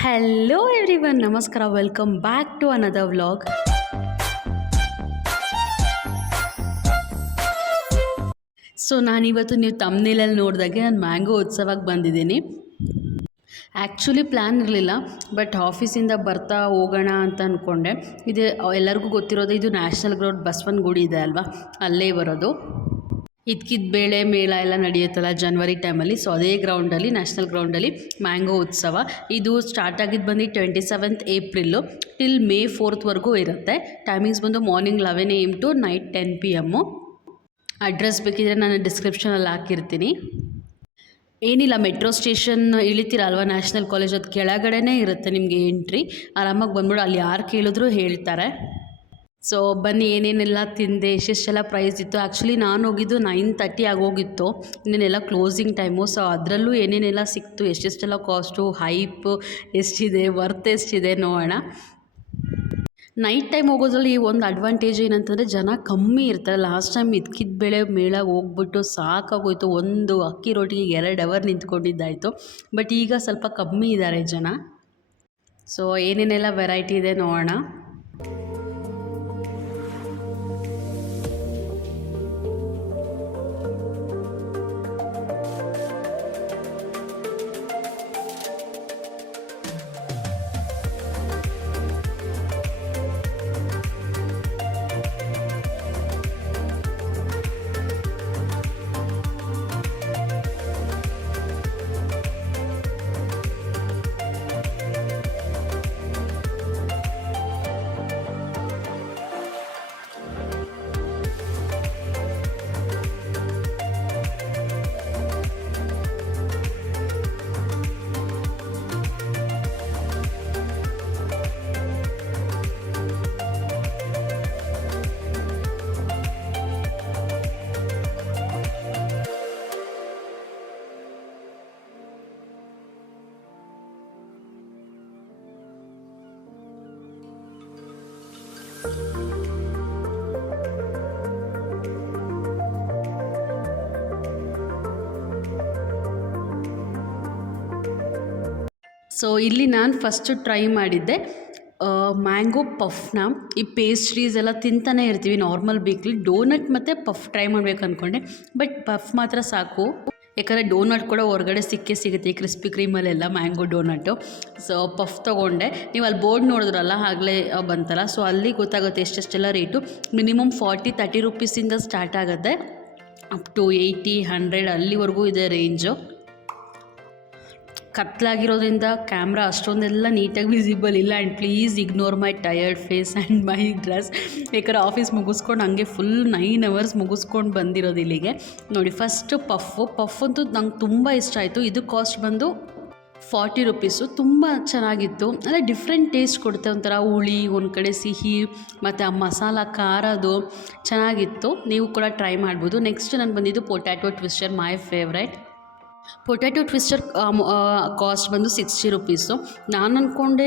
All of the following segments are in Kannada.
ಹಲೋ ಎವ್ರಿವನ್, ನಮಸ್ಕಾರ. Welcome back to another vlog. So ನಾನಿವತ್ತು ನೀವು ತಮ್ನೇಲಲ್ಲಿ ನೋಡಿದಾಗೆ ನಾನು ಮ್ಯಾಂಗೋ ಉತ್ಸವಕ್ಕೆ ಬಂದಿದ್ದೀನಿ. ಆ್ಯಕ್ಚುಲಿ ಪ್ಲ್ಯಾನ್ ಇರಲಿಲ್ಲ, ಬಟ್ ಆಫೀಸಿಂದ ಬರ್ತಾ ಹೋಗೋಣ ಅಂತ ಅಂದ್ಕೊಂಡೆ. ಇದು ಎಲ್ಲರಿಗೂ ಗೊತ್ತಿರೋದು, ಇದು ನ್ಯಾಷನಲ್ ಗ್ರೌಂಡ್ ಬಸವನಗುಡಿ ಇದೆ ಅಲ್ವಾ, ಅಲ್ಲೇ ಬರೋದು. ಇದ್ಕಿದ ಬೇಳೆ ಮೇಳ ಎಲ್ಲ ನಡೆಯುತ್ತಲ್ಲ ಜನವರಿ ಟೈಮಲ್ಲಿ. ಸೊ ಅದೇ ಗ್ರೌಂಡಲ್ಲಿ, ನ್ಯಾಷನಲ್ ಗ್ರೌಂಡಲ್ಲಿ ಮ್ಯಾಂಗೋ ಉತ್ಸವ. ಇದು ಸ್ಟಾರ್ಟ್ ಆಗಿದ್ದು ಬಂದು 27th April till May 4th ಇರುತ್ತೆ. ಟೈಮಿಂಗ್ಸ್ ಬಂದು morning 11 AM to night 10 PM. Address ಬೇಕಿದ್ರೆ ನಾನು ಡಿಸ್ಕ್ರಿಪ್ಷನಲ್ಲಿ ಹಾಕಿರ್ತೀನಿ. ಏನಿಲ್ಲ, ಮೆಟ್ರೋ ಸ್ಟೇಷನ್ ಇಳಿತೀರಲ್ವ, ನ್ಯಾಷನಲ್ ಕಾಲೇಜ್ ಅದು ಕೆಳಗಡೆನೇ ಇರುತ್ತೆ ನಿಮಗೆ ಎಂಟ್ರಿ. ಆರಾಮಾಗಿ ಬಂದ್ಬಿಡು, ಅಲ್ಲಿ ಯಾರು ಕೇಳಿದ್ರು ಹೇಳ್ತಾರೆ. ಸೊ ಬನ್ನಿ, ಏನೇನೆಲ್ಲ ತಿಂದೆ, ಎಷ್ಟೆಷ್ಟೆಲ್ಲ ಪ್ರೈಸ್ ಇತ್ತು. ಆ್ಯಕ್ಚುಲಿ ನಾನು ಹೋಗಿದ್ದು 9:30 ಆಗೋಗಿತ್ತು, ಇನ್ನೇನೆಲ್ಲ ಕ್ಲೋಸಿಂಗ್ ಟೈಮು. ಸೊ ಅದರಲ್ಲೂ ಏನೇನೆಲ್ಲ ಸಿಕ್ತು, ಎಷ್ಟೆಷ್ಟೆಲ್ಲ ಕಾಸ್ಟು, ಹೈಪ್ ಎಷ್ಟಿದೆ, ವರ್ತ್ ಎಷ್ಟಿದೆ ನೋಡೋಣ. ನೈಟ್ ಟೈಮ್ ಹೋಗೋದ್ರಲ್ಲಿ ಒಂದು ಅಡ್ವಾಂಟೇಜ್ ಏನಂತಂದರೆ ಜನ ಕಮ್ಮಿ ಇರ್ತಾರೆ. ಲಾಸ್ಟ್ ಟೈಮ್ ಇದ್ಕಿದ ಬೆಳೆ ಮೇಳಗೆ ಹೋಗ್ಬಿಟ್ಟು ಸಾಕಾಗೋಯ್ತು, ಒಂದು ಅಕ್ಕಿ ರೋಟಿಗೆ 2 ಅವರ್ ನಿಂತ್ಕೊಂಡಿದ್ದಾಯಿತು. ಬಟ್ ಈಗ ಸ್ವಲ್ಪ ಕಮ್ಮಿ ಇದ್ದಾರೆ ಜನ. ಸೊ ಏನೇನೆಲ್ಲ ವೆರೈಟಿ ಇದೆ ನೋಡೋಣ. ಸೊ ಇಲ್ಲಿ ನಾನು ಫಸ್ಟು ಟ್ರೈ ಮಾಡಿದ್ದೆ ಮ್ಯಾಂಗೋ ಪಫ್ನ. ಈ ಪೇಸ್ಟ್ರೀಸ್ ಎಲ್ಲ ತಿಂತಾನೆ ಇರ್ತೀವಿ ನಾರ್ಮಲ್ ಬೇಕ್ರಿ. ಡೋನಟ್ ಮತ್ತು ಪಫ್ ಟ್ರೈ ಮಾಡಬೇಕು ಅಂದ್ಕೊಂಡೆ, ಬಟ್ ಪಫ್ ಮಾತ್ರ ಸಾಕು. ಯಾಕಂದರೆ ಡೋನಟ್ ಕೂಡ ಹೊರಗಡೆ ಸಿಗುತ್ತೆ, ಕ್ರಿಸ್ಪಿ ಕ್ರೀಮಲ್ಲೆಲ್ಲ ಮ್ಯಾಂಗೋ ಡೋನಟ್ಟು. ಸೊ ಪಫ್ ತೊಗೊಂಡೆ. ನೀವು ಅಲ್ಲಿ ಬೋರ್ಡ್ ನೋಡಿದ್ರಲ್ಲ ಆಗಲೇ ಬಂತಲ್ಲ, ಸೊ ಅಲ್ಲಿ ಗೊತ್ತಾಗುತ್ತೆ ಎಷ್ಟೆಷ್ಟೆಲ್ಲ ರೇಟು. ಮಿನಿಮಮ್ 40-30 ರೂಪೀಸಿಂದ ಸ್ಟಾರ್ಟ್ ಆಗುತ್ತೆ, ಅಪ್ ಟು 80-100 ಅಲ್ಲಿವರೆಗೂ ಇದೆ ರೇಂಜು. ಕತ್ಲಾಗಿರೋದ್ರಿಂದ ಕ್ಯಾಮ್ರಾ ಅಷ್ಟೊಂದೆಲ್ಲ ನೀಟಾಗಿ ವಿಸಿಬಲ್ ಇಲ್ಲ. And please ignore my tired face and my dress. ಯಾಕಂದರೆ ಆಫೀಸ್ ಮುಗಿಸ್ಕೊಂಡು ಹಂಗೆ ಫುಲ್ 9 hours ಮುಗಿಸ್ಕೊಂಡು ಬಂದಿರೋದು ಇಲ್ಲಿಗೆ. ನೋಡಿ, ಫಸ್ಟು ಪಫ್ ಅಂತೂ ನಂಗೆ ತುಂಬ ಇಷ್ಟ ಆಯಿತು. ಇದು ಕಾಸ್ಟ್ ಬಂದು 40 ರೂಪೀಸು. ತುಂಬ ಚೆನ್ನಾಗಿತ್ತು, ಅಂದರೆ ಡಿಫ್ರೆಂಟ್ ಟೇಸ್ಟ್ ಕೊಡುತ್ತೆ. ಒಂಥರ ಹುಳಿ, ಒಂದು ಕಡೆ ಸಿಹಿ, ಮತ್ತು ಆ ಮಸಾಲ ಖಾರದು ಚೆನ್ನಾಗಿತ್ತು. ನೀವು ಕೂಡ ಟ್ರೈ ಮಾಡ್ಬೋದು. ನೆಕ್ಸ್ಟ್ ನಾನು ಬಂದಿದ್ದು potato twister, my favourite. Potato twister cost ಬಂದು 60 ರೂಪೀಸು. ನಾನು ಅಂದ್ಕೊಂಡೆ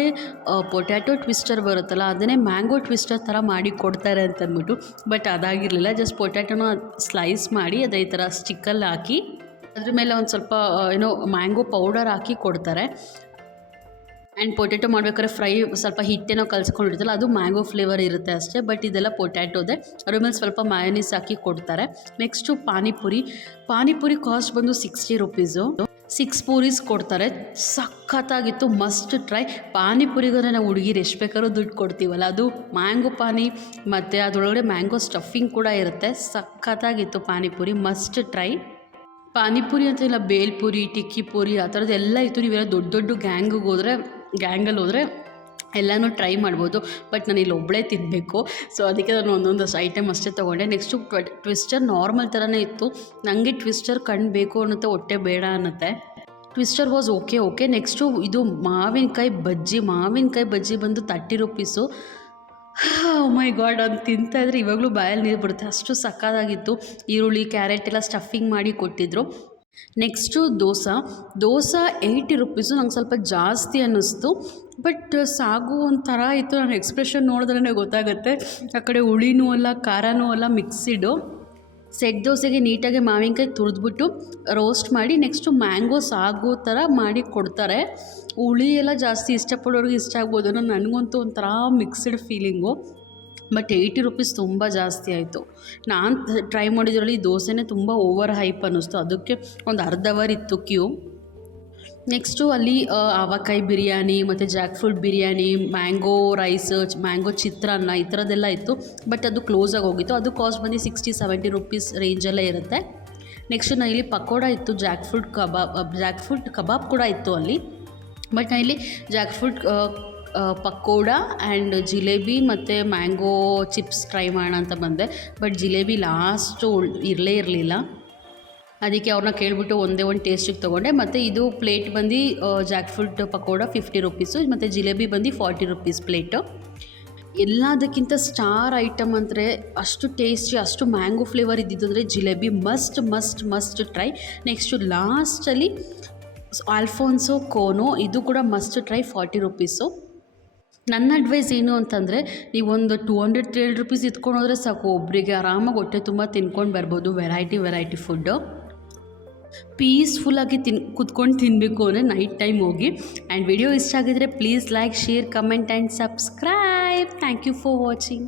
ಪೊಟ್ಯಾಟೊ ಟ್ವಿಸ್ಟರ್ ಬರುತ್ತಲ್ಲ ಅದನ್ನೇ ಮ್ಯಾಂಗೋ ಟ್ವಿಸ್ಟರ್ ಥರ ಮಾಡಿ ಕೊಡ್ತಾರೆ ಅಂತ ಅಂದ್ಬಿಟ್ಟು, ಬಟ್ ಅದಾಗಿರಲಿಲ್ಲ. ಜಸ್ಟ್ ಪೊಟ್ಯಾಟೊನ ಸ್ಲೈಸ್ ಮಾಡಿ ಅದೇ ಥರ ಸ್ಟಿಕ್ಕಲ್ಲಿ ಹಾಕಿ ಅದ್ರ ಮೇಲೆ ಒಂದು ಸ್ವಲ್ಪ ಮ್ಯಾಂಗೋ ಪೌಡರ್ ಹಾಕಿ ಕೊಡ್ತಾರೆ. ಆ್ಯಂಡ್ ಪೊಟ್ಯಾಟೊ ಮಾಡ್ಬೇಕಾದ್ರೆ ಫ್ರೈ ಸ್ವಲ್ಪ ಹಿಟ್ಟೇನೋ ಕಲಿಸ್ಕೊಂಡಿರ್ತಲ್ಲ, ಅದು ಮ್ಯಾಂಗೋ ಫ್ಲೇವರ್ ಇರುತ್ತೆ ಅಷ್ಟೇ. ಬಟ್ ಇದೆಲ್ಲ ಪೊಟ್ಯಾಟೊದೆ. ಅದ್ರ ಮೇಲೆ ಸ್ವಲ್ಪ ಮಯೋನೀಸ್ ಹಾಕಿ ಕೊಡ್ತಾರೆ. ನೆಕ್ಸ್ಟು ಪಾನಿಪುರಿ ಕಾಸ್ಟ್ ಬಂದು 60 ರೂಪೀಸು. 6 ಪೂರೀಸ್ ಕೊಡ್ತಾರೆ. ಸಖತ್ತಾಗಿತ್ತು, ಮಸ್ಟ್ ಟ್ರೈ. ಪಾನಿಪುರಿಗೋದ್ರೆ ನಾವು ಹುಡುಗಿರು ಎಷ್ಟು ಬೇಕಾದ್ರೂ ದುಡ್ಡು ಕೊಡ್ತೀವಲ್ಲ, ಅದು ಮ್ಯಾಂಗೋ ಪಾನಿ, ಮತ್ತು ಅದರೊಳಗಡೆ ಮ್ಯಾಂಗೋ ಸ್ಟಫಿಂಗ್ ಕೂಡ ಇರುತ್ತೆ. ಸಖತ್ತಾಗಿತ್ತು ಪಾನಿಪುರಿ, ಮಸ್ಟ್ ಟ್ರೈ. ಪಾನಿಪುರಿ ಅಂತ ಇಲ್ಲ, ಬೇಲ್ಪುರಿ, ಟಿಕ್ಕಿ ಪೂರಿ ಆ ಥರದ್ದು ಎಲ್ಲ ಇತ್ತು. ನೀವೆಲ್ಲ ದೊಡ್ಡ ಗ್ಯಾಂಗಲ್ಲಿ ಹೋದರೆ ಎಲ್ಲನೂ ಟ್ರೈ ಮಾಡ್ಬೋದು. ಬಟ್ ನಾನು ಇಲ್ಲಿ ಒಬ್ಬಳೇ ತಿನ್ನಬೇಕು, ಸೊ ಅದಕ್ಕೆ ನಾನು ಒಂದೊಂದಷ್ಟು ಐಟಮ್ ಅಷ್ಟೇ ತೊಗೊಂಡೆ. ನೆಕ್ಸ್ಟು ಟ್ವಿಸ್ಟರ್ ನಾರ್ಮಲ್ ಥರನೇ ಇತ್ತು. ನನಗೆ ಟ್ವಿಸ್ಟರ್ ಕಣ್ಣು ಬೇಕು ಅನ್ನುತ್ತೆ, ಹೊಟ್ಟೆ ಬೇಡ ಅನ್ನುತ್ತೆ. Twister was okay. ನೆಕ್ಸ್ಟು ಇದು ಮಾವಿನಕಾಯಿ ಬಜ್ಜಿ ಬಂದು 30 ರೂಪೀಸು. ಮೈ ಗಾಡ್, ಅದು ತಿಂತಾಯಿದ್ರೆ ಇವಾಗಲೂ ಬಾಯಲ್ಲಿ ನೀರು ಬರುತ್ತೆ, ಅಷ್ಟು ಸಕ್ಕತ್ತಾಗಿತ್ತು. ಈರುಳ್ಳಿ, ಕ್ಯಾರೆಟ್ ಎಲ್ಲ ಸ್ಟಫಿಂಗ್ ಮಾಡಿ ಕೊಟ್ಟಿದ್ದರು. Next dosa 80 rupees. ನಂಗೆ ಸ್ವಲ್ಪ ಜಾಸ್ತಿ ಅನ್ನಿಸ್ತು, ಬಟ್ ಸಾಗು ಒಂಥರ ಇತ್ತು. ನನ್ನ ಎಕ್ಸ್ಪ್ರೆಷನ್ ನೋಡಿದ್ರೇ ಗೊತ್ತಾಗುತ್ತೆ. ಆ ಕಡೆ ಹುಳಿನೂ ಅಲ್ಲ, ಖಾರನೂ ಅಲ್ಲ, ಮಿಕ್ಸಿಡು. ಸೆಟ್ ದೋಸೆಗೆ ನೀಟಾಗಿ ಮಾವಿನಕಾಯಿ ತುರಿದ್ಬಿಟ್ಟು ರೋಸ್ಟ್ ಮಾಡಿ ನೆಕ್ಸ್ಟು ಮ್ಯಾಂಗೋ ಸಾಗು ಥರ ಮಾಡಿ ಕೊಡ್ತಾರೆ. ಹುಳಿ ಎಲ್ಲ ಜಾಸ್ತಿ ಇಷ್ಟಪಡೋರಿಗೆ ಇಷ್ಟ ಆಗ್ಬೋದು, ನನಗಂತೂ ಒಂಥರ ಮಿಕ್ಸ್ಡ್ ಫೀಲಿಂಗು. ಬಟ್ 80 ರುಪೀಸ್ ತುಂಬ ಜಾಸ್ತಿ ಆಯಿತು. ನಾನು ಟ್ರೈ ಮಾಡಿದ್ರಲ್ಲಿ ದೋಸೆನೇ ತುಂಬ ಓವರ್ ಹೈಪ್ ಅನ್ನಿಸ್ತು, ಅದಕ್ಕೆ ಒಂದು ಅರ್ಧ ಅವರ್ ಇತ್ತು ಕ್ಯೂ. ನೆಕ್ಸ್ಟು ಅಲ್ಲಿ ಆವಕಾಯಿ ಬಿರಿಯಾನಿ ಮತ್ತು jackfruit biryani, mango rice, mango chitranna ಈ ಥರದ್ದೆಲ್ಲ ಇತ್ತು. ಬಟ್ ಅದು ಕ್ಲೋಸಾಗಿ ಹೋಗಿತ್ತು. ಅದು ಕಾಸ್ಟ್ ಬಂದು 60-70 ರುಪೀಸ್ ರೇಂಜಲ್ಲೇ ಇರುತ್ತೆ. ನೆಕ್ಸ್ಟು ನಾನು ಇಲ್ಲಿ ಪಕೋಡ ಇತ್ತು, ಜಾಕ್ ಫ್ರೂಟ್ ಕಬಾಬ್ ಕೂಡ ಇತ್ತು ಅಲ್ಲಿ. ಬಟ್ ನಾನು ಇಲ್ಲಿ Jack fruit pakoda and jalebi ಮತ್ತು ಮ್ಯಾಂಗೋ ಚಿಪ್ಸ್ ಟ್ರೈ ಮಾಡೋಣ ಅಂತ ಬಂದೆ. ಬಟ್ ಜಿಲೇಬಿ ಲಾಸ್ಟು ಇರಲಿಲ್ಲ. ಅದಕ್ಕೆ ಅವ್ರನ್ನ ಕೇಳಿಬಿಟ್ಟು ಒಂದೇ ಒಂದು ಟೇಸ್ಟಿಗೆ ತೊಗೊಂಡೆ. ಮತ್ತು ಇದು ಪ್ಲೇಟ್ ಬಂದು ಜಾಕ್ ಫ್ರೂಟ್ ಪಕೋಡ 50 ರುಪೀಸು ಮತ್ತು ಜಿಲೇಬಿ ಬಂದು 40 ರುಪೀಸ್ ಪ್ಲೇಟು. ಎಲ್ಲದಕ್ಕಿಂತ ಸ್ಟಾರ್ ಐಟಮ್ ಅಂದರೆ ಅಷ್ಟು ಟೇಸ್ಟಿ, ಅಷ್ಟು ಮ್ಯಾಂಗೋ ಫ್ಲೇವರ್ ಇದ್ದಿದ್ದಂದರೆ ಜಿಲೇಬಿ ಮಸ್ಟ್ ಟ್ರೈ. ನೆಕ್ಸ್ಟು ಲಾಸ್ಟಲ್ಲಿ ಆಲ್ಫೋನ್ಸೋ ಕೋನೋ, ಇದು ಕೂಡ ಮಸ್ಟ್ ಟ್ರೈ, 40 ರುಪೀಸು. ನನ್ನ ಅಡ್ವೈಸ್ ಏನು ಅಂತಂದರೆ, ನೀವೊಂದು 200-300 ರುಪೀಸ್ ಇಟ್ಕೊಂಡೋದ್ರೆ ಸಾಕು, ಒಬ್ಬರಿಗೆ ಆರಾಮಾಗಿ ಹೊಟ್ಟೆ ತುಂಬ ತಿನ್ಕೊಂಡು ಬರ್ಬೋದು. ವೆರೈಟಿ ಫುಡ್ಡು ಪೀಸ್ಫುಲ್ಲಾಗಿ ಕುತ್ಕೊಂಡು ತಿನ್ನಬೇಕು ಅಂದರೆ ನೈಟ್ ಟೈಮ್ ಹೋಗಿ. ಆ್ಯಂಡ್ ವಿಡಿಯೋ ಇಷ್ಟ ಆಗಿದ್ರೆ please like, share, comment and subscribe. Thank you for watching.